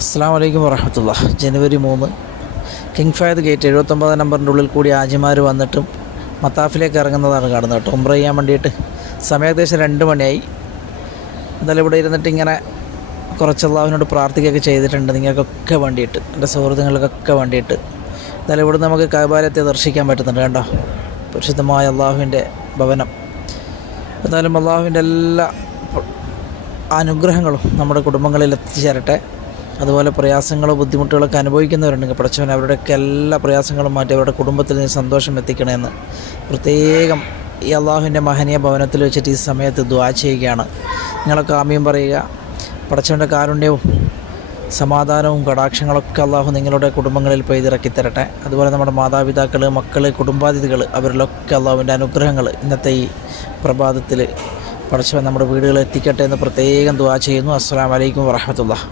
അസ്സാം വലൈക്കും വറഹമത്തുള്ള. ജനുവരി 3 കിങ് ഫയദ് ഗേറ്റ് 79 നമ്പറിൻ്റെ ഉള്ളിൽ കൂടി ആജിമാർ വന്നിട്ടും മത്താഫിലേക്ക് ഇറങ്ങുന്നതാണ് കാണുന്നത് കേട്ടോ. ഉംറ ചെയ്യാൻ വേണ്ടിയിട്ട് സമയം ഏകദേശം 2 മണിയായി. എന്തായാലും ഇവിടെ ഇരുന്നിട്ട് ഇങ്ങനെ കുറച്ച് അള്ളാഹുവിനോട് പ്രാർത്ഥിക്കുകയൊക്കെ ചെയ്തിട്ടുണ്ട്. നിങ്ങൾക്കൊക്കെ വേണ്ടിയിട്ട്, എൻ്റെ സുഹൃത്തുക്കൾക്കൊക്കെ വേണ്ടിയിട്ട്. എന്തായാലും ഇവിടെ നമുക്ക് കഅബാലയത്തെ ദർശിക്കാൻ പറ്റുന്നുണ്ട് കേട്ടോ. പരിശുദ്ധമായ അള്ളാഹുവിൻ്റെ ഭവനം. എന്തായാലും അള്ളാഹുവിൻ്റെ എല്ലാ അനുഗ്രഹങ്ങളും നമ്മുടെ കുടുംബങ്ങളിൽ എത്തിച്ചേരട്ടെ. അതുപോലെ പ്രയാസങ്ങളോ ബുദ്ധിമുട്ടുകളൊക്കെ അനുഭവിക്കുന്നവരുണ്ടെങ്കിൽ പടച്ചവൻ അവരുടെയൊക്കെ എല്ലാ പ്രയാസങ്ങളും മാറ്റി അവരുടെ കുടുംബത്തിൽ നിന്ന് സന്തോഷം എത്തിക്കണമെന്ന് പ്രത്യേകം ഈ അള്ളാഹുവിൻ്റെ മഹനീയ ഭവനത്തിൽ വെച്ചിട്ട് ഈ സമയത്ത് ദുആ ചെയ്യുകയാണ്. നിങ്ങളൊക്കെ ആമീൻ പറയുക. പടച്ചവൻ്റെ കാരുണ്യവും സമാധാനവും കടാക്ഷങ്ങളൊക്കെ അള്ളാഹു നിങ്ങളുടെ കുടുംബങ്ങളിൽ പെയ്തിറക്കി തരട്ടെ. അതുപോലെ നമ്മുടെ മാതാപിതാക്കൾ, മക്കൾ, കുടുംബാതിഥികൾ അവരിലൊക്കെ അള്ളാഹുവിൻ്റെ അനുഗ്രഹങ്ങൾ ഇന്നത്തെ ഈ പ്രഭാതത്തിൽ പടച്ചവൻ നമ്മുടെ വീടുകളിൽ എത്തിക്കട്ടെ എന്ന് പ്രത്യേകം ദുആ ചെയ്യുന്നു. അസ്സലാമു അലൈക്കും വറഹ്മത്തുള്ളാഹി.